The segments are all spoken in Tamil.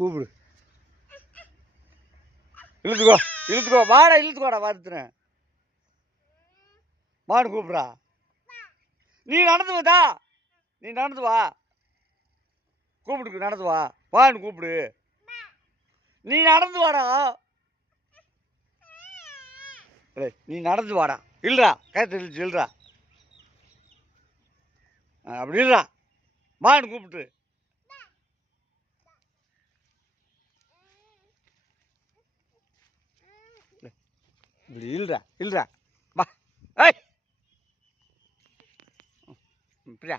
கூப்பிடு. இழுத்துக்கோ இழுத்துக்கோ, வாடா இழுத்துக்கோடா, பார்த்துறேன். வாடு கூப்பிட்றா. நீ நடந்து வா, நீ நடந்து வா, கூப்பிடுக்கு நடந்து வா, வான்னு கூப்பிடு. நீ நடந்து வாடா, நீ நடந்து வாடா. இல்லடா, கயத்தை இழுச்சு இல்லடா, அப்படி இல்லடா, வான்னு கூப்பிட்டு. இப்படி இல்லடா இல்லடா, வா. ஏய் இப்படியா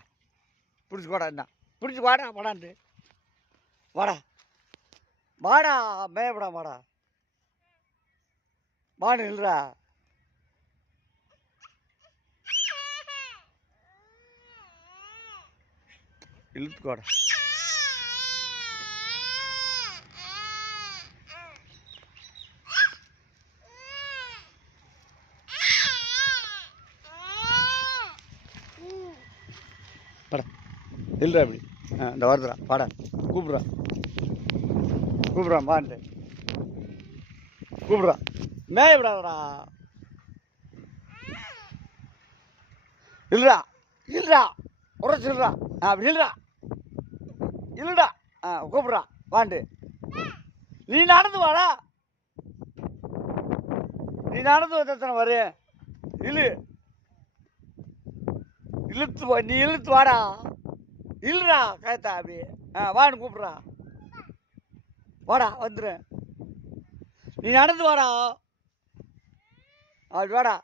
பிடிச்சி வாடா, என்ன பிடிச்சி வாடா, வாடான்ட்டு வாடா, வாடா, மேயப்படா, வாடா, வான்னு இல்லடா. இழுத்துக்கோடா. வாடா இல்லடா, இப்படி இந்த வருதுடா, வாடா கூப்பிட்றான், கூப்பிட்றான், வான்ட்டு கூப்பிட்றான். மேய விடாதடா. இல்லடா இல்லடா, உரைச்சிடுறா, அப்படி இல்லடா இல்லடா, கூப்பிட்றான், வாண்டு. நீ நடந்து வாடா, நீ நடந்து வந்தானே வரு. இழு இழுத்து வா, நீ இழுத்து வாடா. இல்லடா கயத்தா, அப்படி வான்னு கூப்பிட்றா, வாடா வந்துடு. நீ நடந்து வாடா, அப்படி வாடா.